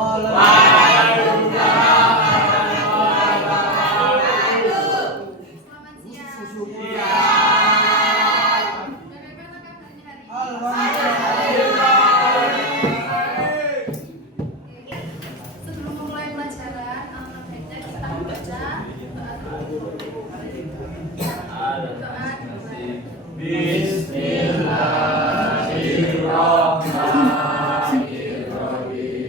Selamat siang. Bagaimana kabarnya hari ini? Sebelum memulai pelajaran, alangkah baiknya kita membaca doa. Bismillahirrahmanirrahim.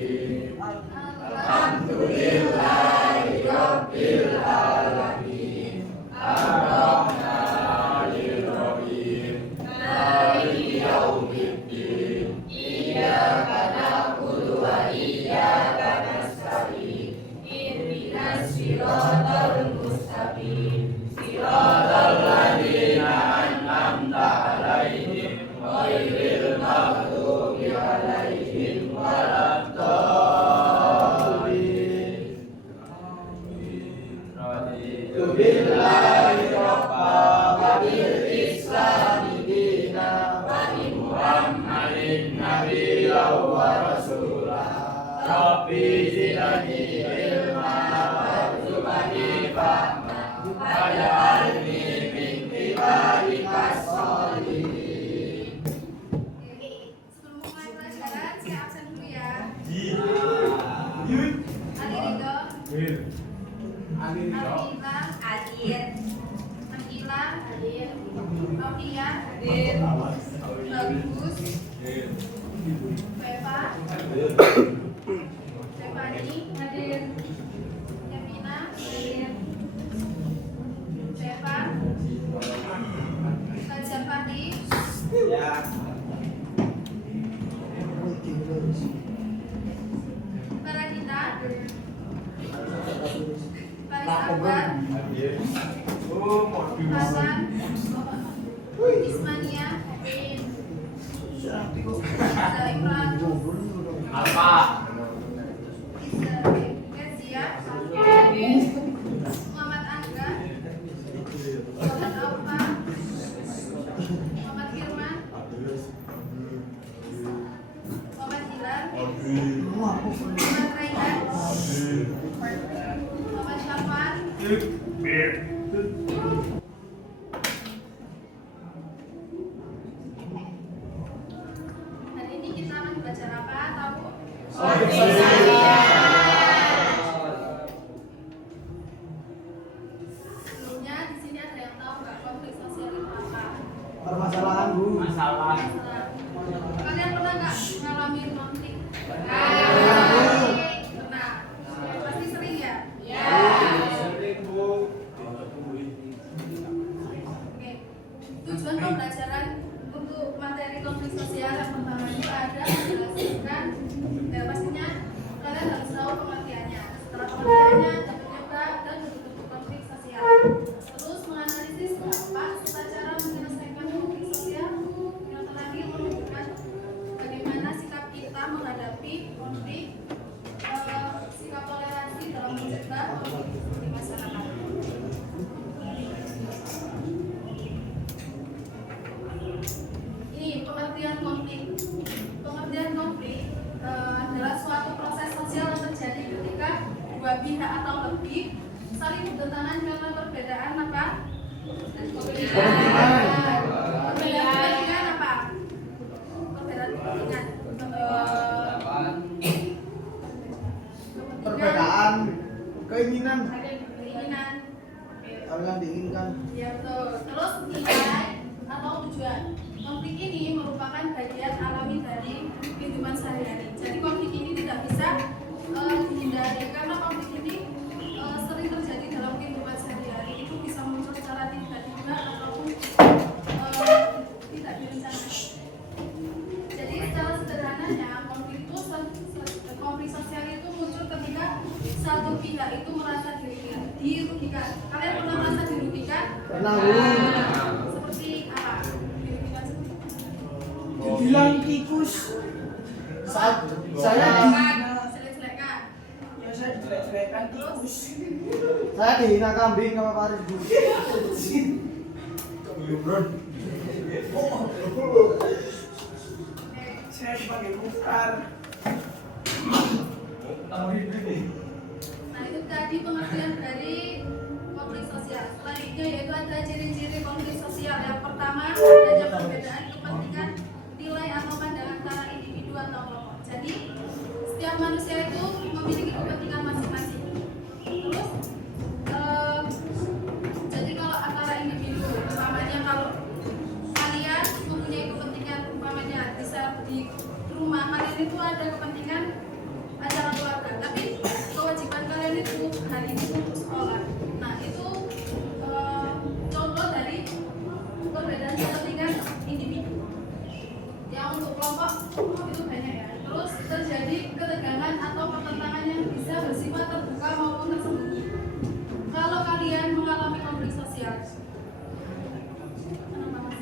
Alhamdulillahirabbil alamin. Arrahmanirrahim. Maliki yaumiddin. Iyyaka na'budu wa iyyaka nasta'in. Ihdinas siratal mustaqim. Siratal ladzina an'amta 'alaihim ghairil maghdubi 'alaihim waladdallin. Raditu billahi rabba wa bil islami dina wa bi Muhammadin nabiyyan wa rasulah. Rabbi zidni ilma warzuqni fahma waj'alni min ibadikas sholihin. Sebelum memulai pelajaran, saya absen dulu ya. Ali Ridho, Adil, Nabila, Novia, Bagus, Beva, Stefani, Yamina, Beva, Fajar Fandi, Baradita, Faris Akbar, Hasan, Ismania, Zaimran, Apa? Kezia, Muhammad Angga, Muhammad Alfa, Muhammad Firman, Muhammad Hilal, Muhammad Raihan, Muhammad Syafwan. Hari ini kita akan belajar apa? Tahu? Sebelumnya di sini ada yang tahu nggak konflik sosial itu apa? Permasalahan Bu. Masalah. Kalian pernah nggak ngalamin konflik? Pernah. Pasti sering ya? Oke. Tujuan pembelajaran untuk materi konflik sosial yang pertama itu ada menjelaskan, pastinya kalian harus tahu pengertiannya. Setelah pengertiannya, ada penyebab dan bentuk konflik sosial. Terus menganalisis apa cara menyelesaikan konflik sosial. Yang terakhir menunjukkan bagaimana sikap kita menghadapi konflik, sikap toleransi dalam mencegah konflik di masyarakat. Ini pengertian konflik. Pengertian konflik adalah suatu proses sosial yang terjadi ketika dua pihak atau lebih saling bertentangan karena perbedaan apa? Perbedaan apa? Perbedaan kepentingan. Perbedaan keinginan Keinginan. hal yang diinginkan. Ya betul. Terus nilai atau tujuan. Konflik ini merupakan bagian alami dari kehidupan sehari-hari. Jadi konflik ini tidak bisa dihindari karena konflik ini sering terjadi dalam kehidupan sehari-hari. Itu bisa muncul secara tiba-tiba ataupun tidak direncanakan. Jadi secara sederhananya konflik sosial itu muncul ketika satu pihak itu merasa dirugikan. Kalian pernah merasa dirugikan? Pernah Bu. Seperti apa? Dirugikan seperti apa? Dibilang tikus. Saat saya Jelek-jelekan. saya jelek-jelekan tikus. Saya dihina kambing sama Faris Bu. Saya sebagai mukar. Nah itu tadi pengertian dari konflik sosial. Selanjutnya yaitu ada ciri-ciri konflik sosial. Yang pertama adanya perbedaan kepentingan, nilai atau pandangan antara individu atau kelompok. Jadi setiap manusia itu memiliki kepentingan masing-masing. Terus jadi kalau antara individu, umpamanya kalau kalian mempunyai kepentingan, umpamanya di rumah kalian itu ada kepentingan acara keluarga, tapi kewajiban kalian itu hari ini untuk sekolah. Nah itu contoh dari perbedaan kepentingan individu. Yang untuk kelompok itu banyak ya. Terus terjadi ketegangan atau pertentangan yang bisa bersifat terbuka maupun tersembunyi. Kalau kalian mengalami konflik sosial, kenapa mas?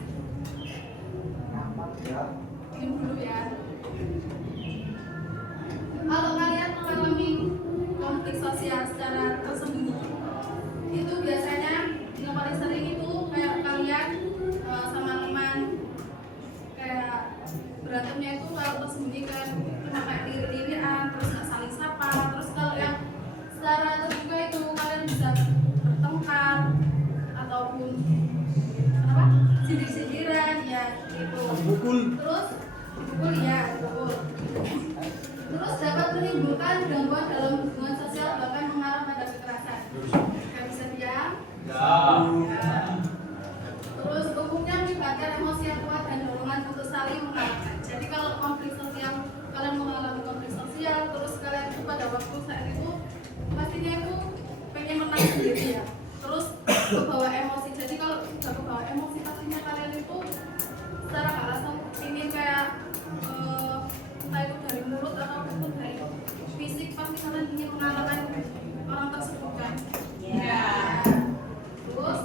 Diam dulu ya. Kalau kalian mengalami konflik sosial secara tersembunyi, itu biasanya yang paling sering itu kayak kalian sama teman kayak berantemnya itu kalau tersembunyi kan cuma kayak lirik-lirikan, terus nggak saling sapa. Terus kalau yang secara terbuka itu kalian bisa bertengkar ataupun apa sindir-sindiran ya gitu. Terus pukul ya pukul. Terus dapat menimbulkan gangguan dalam hubungan sosial bahkan mengarah pada kekerasan. Gak bisa diam. Ya. Terus umumnya melibatkan emosi yang kuat dan dorongan untuk saling mengalahkan. Jadi kalau konflik sosial, kalian mengalami konflik sosial, terus kalian itu pada waktu saat itu pastinya itu pengen menang sendiri ya. Terus kebawa emosi. Jadi kalau sudah kebawa emosi pastinya kalian itu secara gak langsung ingin kayak entah itu dari mulut ataupun dari fisik, pasti kalian ingin mengalahkan orang tersebut kan. Ya. Terus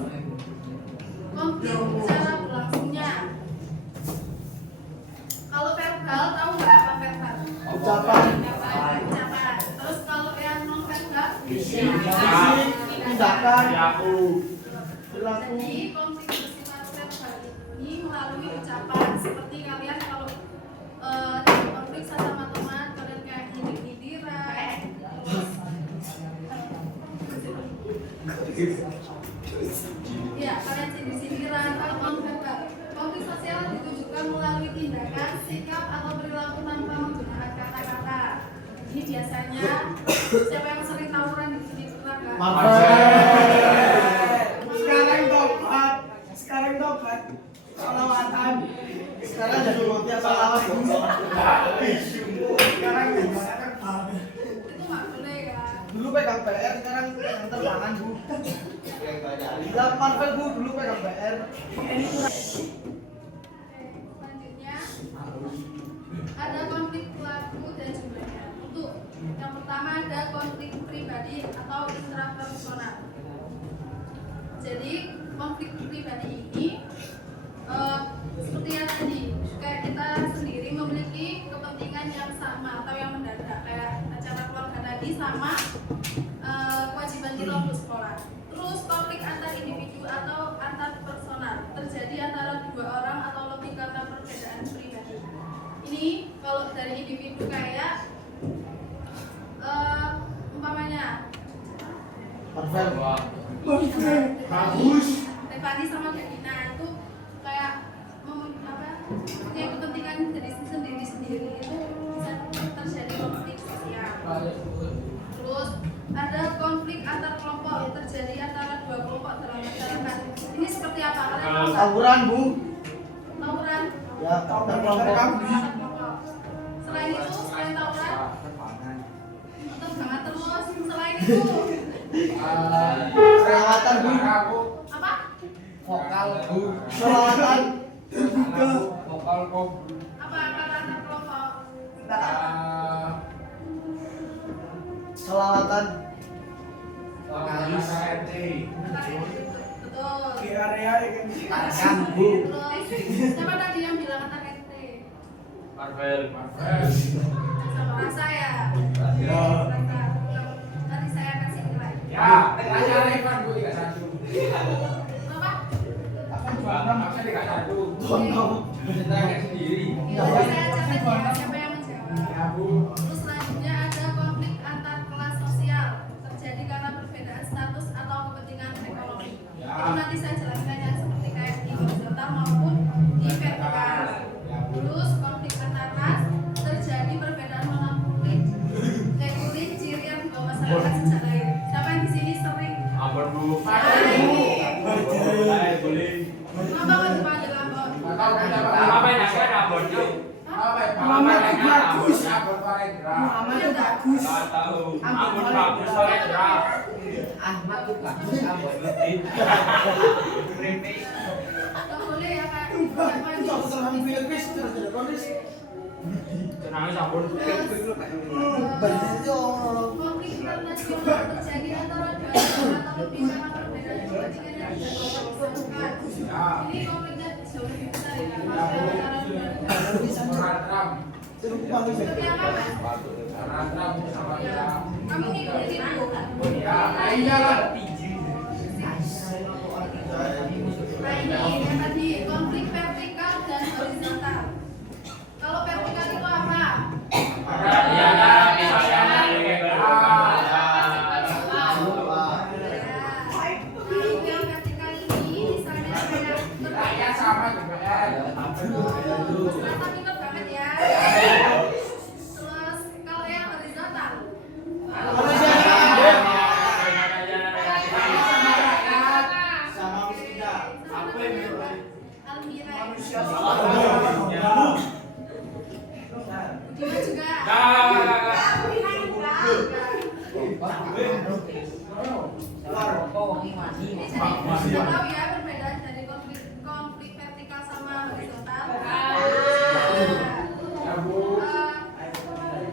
konflik cara berlangsungnya. Kalau verbal tahu nggak apa verbal? Ucapan. Ucapan. Terus kalau yang non verbal? Tindakan. Jadi konflik bersifat verbal ini melalui ucapan. Seperti kalian kalau konflik sama teman, kalian kayak nyindir-nyindiran. Ya, kalian sindir-sindiran kalau non-verbal. Konflik sosial ditujukan melalui tindakan, sikap atau perilaku tanpa menggunakan kata-kata. Ini biasanya siapa yang sering tawuran di sini keluarga? Sekarang tobat. Salawatan. Sekarang jadi roti salawat. Sekarang Itu nggak boleh kan? dulu pegang PR, sekarang antar tangan bu. Lah Marvel bu dulu pegang PR. Selanjutnya ada konflik pelaku dan jumlahnya. Untuk yang pertama ada konflik pribadi atau intrapersonal. Jadi konflik pribadi ini seperti yang tadi kayak kita sendiri memiliki kepentingan yang sama atau yang mendadak kayak acara keluarga tadi sama kewajiban kita untuk sekolah. Terus konflik antar individu atau antar personal terjadi antara dua orang atau lebih karena perbedaan pribadi. Ini kalau dari individu kayak umpamanya Marvel. Bagus. Stefani sama Devina itu kayak punya kepentingan dari sendiri-sendiri, itu bisa terjadi konflik sosial. Terus ada konflik antar kelompok terjadi antara dua kelompok dalam masyarakat. Ini seperti apa? Kalian tahu nggak? Tawuran bu. Tawuran. Ya terkelompok. Selain itu, selain tawuran, terbangan terus. Selain itu, Selawatan bu. apa? Vokal bu. Selawatan. Vokal kok. Apa kata antar kelompok? Selawatan. Betul. Di area kan bu. Terus siapa tadi yang bilang kata RT? Marvel. Sama rasa ya. Ya. Rasa. Nanti saya kasih nilai. Ya, tanya Revan Bu 31. Apa? Bang, maksudnya tidak satu. Tanya sendiri. Ya, saya catat ya siapa yang menjawab. Ya Bu. Terus selanjutnya ada konflik nanti saya jelaskan yang seperti kayak di horizontal maupun di vertikal. Terus konflik antar ras terjadi perbedaan warna kulit ciri yang dibawa masyarakat sejak lahir. Siapa yang di sini sering? Ambon Bu. Boleh. Apa kan dipanggil Ambon? Apa yang saya Ambon yuk? Muhammad itu bagus. Muhammad itu bagus. Enggak tahu. Ambon bagus oleh drap. Ahmad tuh bagus, Ahmad. Atau boleh ya Kak? Siapa yang Itu serang film guys, terus ada kondis. Tenangnya Ambon. Banyak konflik internasional terjadi antara dua negara atau lebih karena perbedaan kepentingan yang bisa diperlukan. Ini konfliknya jauh lebih besar ya Kak. Antara dua negara. Seperti apa Mas? Ya. Kami ngikutin itu. Nah ini yang tadi konflik vertikal dan horizontal. Kalau vertikal itu apa? Yang vertikal ini misalnya kayak tapi ikut banget ya. Terus kalau yang horizontal Budiman juga. Ini jadi sudah tahu ya perbedaan dari konflik vertikal sama horizontal.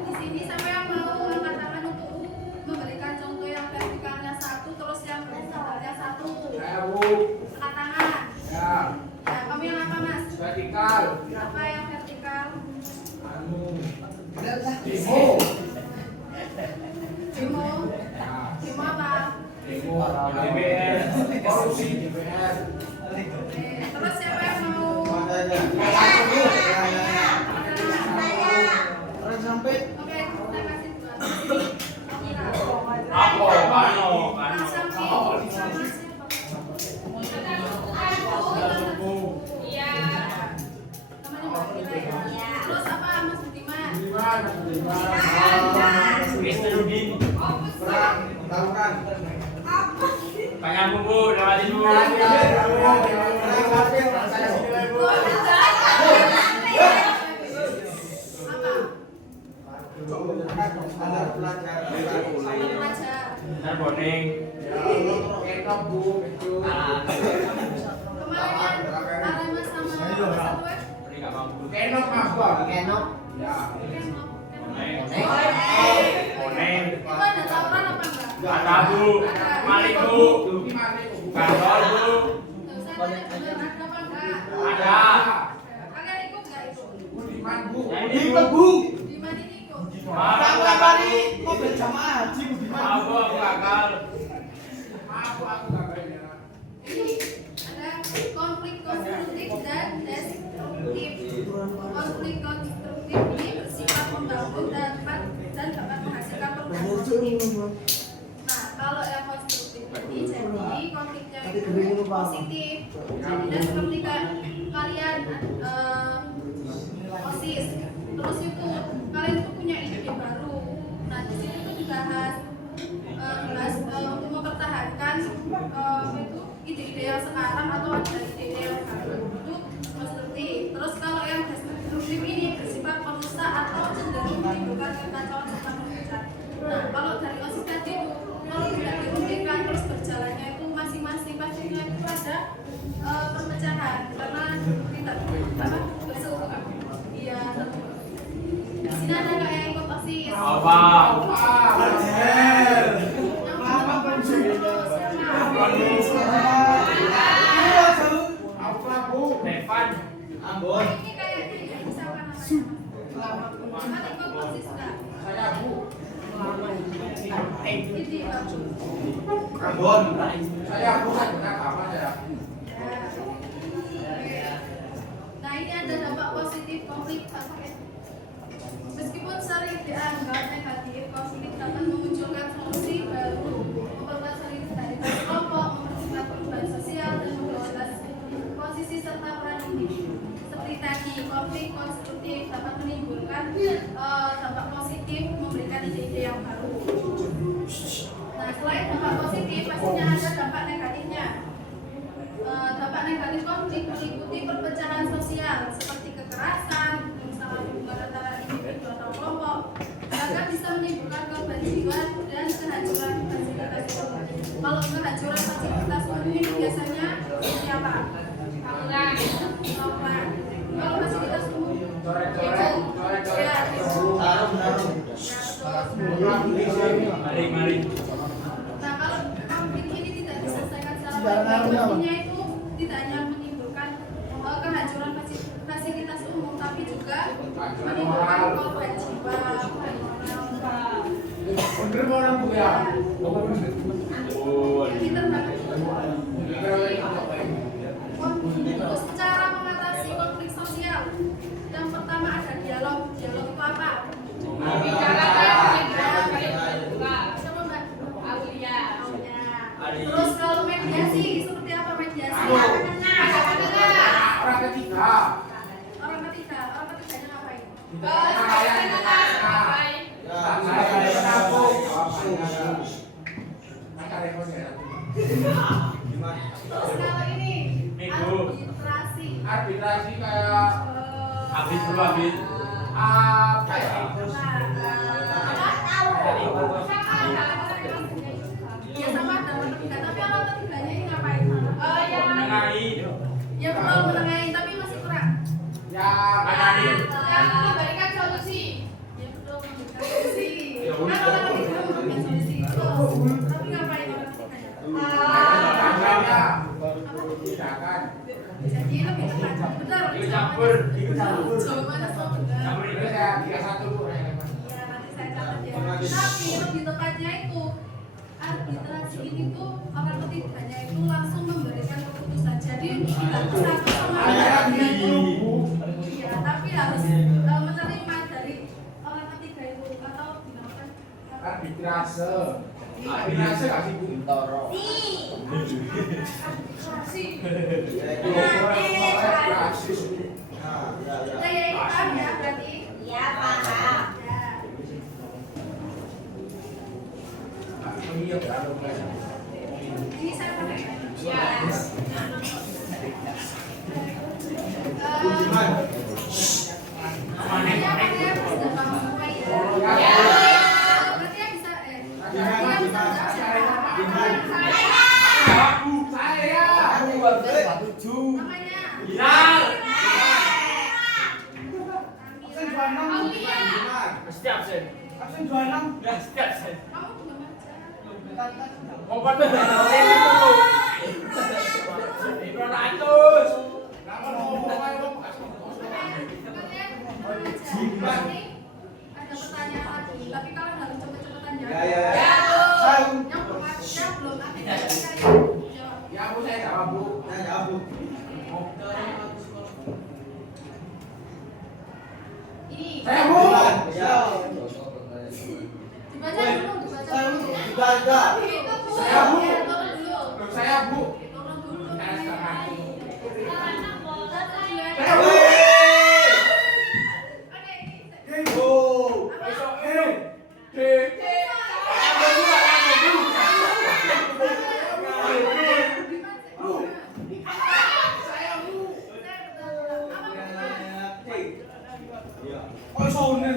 Di sini siapa yang mau angkat tangan untuk memberikan contoh yang vertikalnya satu terus yang horizontalnya satu? Angkat tangan. Ya, kamu yang apa Mas? Vertikal. Apa yang vertikal? Demo. Demo apa? DPR. Korupsi DPR. Oke, terus siapa yang mau? sampai Oke, kita kasih dua. Sini, Amira. Apa? Kano. Mas Sampi, sama siapa? Iya. Namanya Mbak Amira ya. Terus apa Mas Budiman? Wisnudin. tahukan Banyak bumbu, dapatin dulu. standar pelajar Ntar boning. Kemarin Arema sama satu Ini nggak mampu. Kenok. Boning. itu ada tawuran apa enggak? Ada Bu. Malik Bu. Kantor Bu. Nggak usah tanya bener ada apa enggak? Ada. Kalian ikut nggak itu? Yang di ini Bu. Kebu Di mana ini ikut? kamu kali mobil jamaah haji Budiman Maaf Bu, aku gagal. Ini ada konflik konstruktif dan destruktif. Konflik konstruktif ini bersifat membangun dan dapat menghasilkan perubahan positif. Nah, kalau yang konstruktif ini jadi konfliknya itu positif. Jadinya seperti kalian OSIS. Terus itu kalian itu punya ide baru. Nah, di sini itu dibahas untuk mempertahankan itu ide-ide yang sekarang atau ada ide-ide yang baru itu konstruktif. Terus kalau yang destruktif ini bersifat merusak atau cenderung menimbulkan kekacauan serta perpecahan. Nah, kalau dari OSIS tadi itu kalau tidak dirugikan terus berjalannya itu masing-masing pastinya itu ada perpecahan karena tidak berseutuhan. Iya, tentu. Di sini ada nggak yang ikut OSIS? Apa? Belajar Yang mau siapa? Devan. Ambon Ini kayaknya siapa namanya? Selamat ikut OSIS nggak? Ini Ambon Nah ini ada dampak positif konflik. Meskipun sering dianggap negatif, konflik dapat memunculkan solusi baru, memperluas solidaritas kelompok, mempercepat perubahan sosial, anjuran fasilitas umum ini biasanya seperti apa? Bangunan, tongkrak. Kalau fasilitas umum itu ya, Mari. nah kalau konflik ini tidak diselesaikan secara baik, pastinya itu tidak hanya menimbulkan kehancuran fasilitas umum, tapi juga menimbulkan korban jiwa, Bener orang Bu ya. pinter banget. Terus cara mengatasi konflik sosial, yang pertama ada dialog. Dialog itu apa? Siapa Mbak? Aulia. Terus kalau mediasi seperti apa mediasi? Orang ketiga. Orang ketiganya ngapain? Terus kalau ini arbitrasi. Arbitrasi kayak Habis apa ya? Ya sama ada orang ketiga, tapi orang ketiganya ini ngapain? Ya betul menengahi, tapi masih kurang. Ya, Memberikan solusi. Ya betul memberikan solusi. Kan orang ketiga memberikan solusi. Tapi ngapain orang ketiganya? Tindakan. Jadi lebih tepat. Benar. Campur. Jawabannya semua benar. Campur itu ya 31 Bu. Iya, nanti saya catat ya. Tapi lebih tepatnya itu arbitrasi ini tuh orang ketiganya itu langsung memberikan keputusan. Jadi tidak satu sama lain. Iya, tapi harus menerima dari orang ketiga itu atau dinamakan Arbitrase. Arbitrase nggak sih Bu? arbitrasi. Saya paham ya berarti. Ya, paham. Ya. Ini saya pakai. Ya. Absen 26. Ada pertanyaan lagi, tapi kalau harus cepet-cepetan jawab. Ya. Yang belum nanti jawab. Ya Bu, saya jawab Bu. Ya, jawab, Bu. Ini Saya Bu. Ya. dibaca dulu, dibaca dulu. Dibaca. Itu Bu. Saya, Bu. Ya, turun dulu. Saya Bu. Turun dulu. Saya setengah. Saya Bu. Oke, ini. Oh. Oh, soalnya.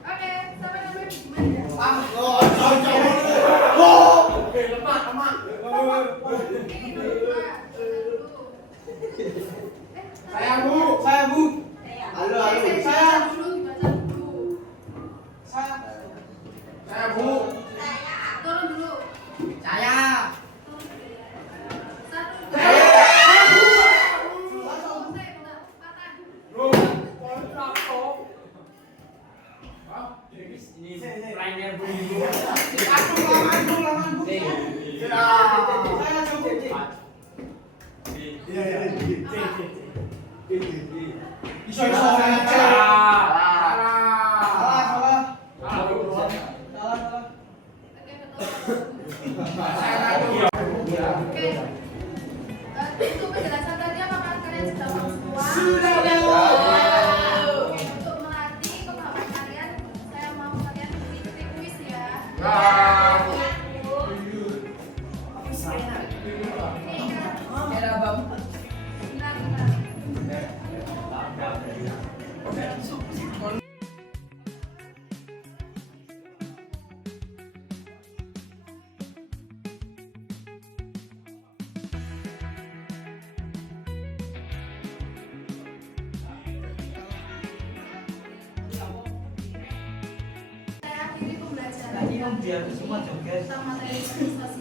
Oke, sampai namanya gimana ya? Ini dulu, Pak. Saya Bu. Saya, Bu. Halo. Saya dulu, dibaca dulu. Saya Bu. Turun dulu. Saya. Satu. Patah. Ini primer Bu. Laman, Bu. Saya, Bu. Iso. Salah. Salah. Salah Bu. Oke, betul. Saya Bu. Oke. Itu penjelasan tadi apakah kalian sudah paham semua? Sudah, Bu. Oke, untuk melatih pemahaman kalian, saya mau kalian ikuti kuis ya. Ya. ini om biar semua joget. tentang materi sosial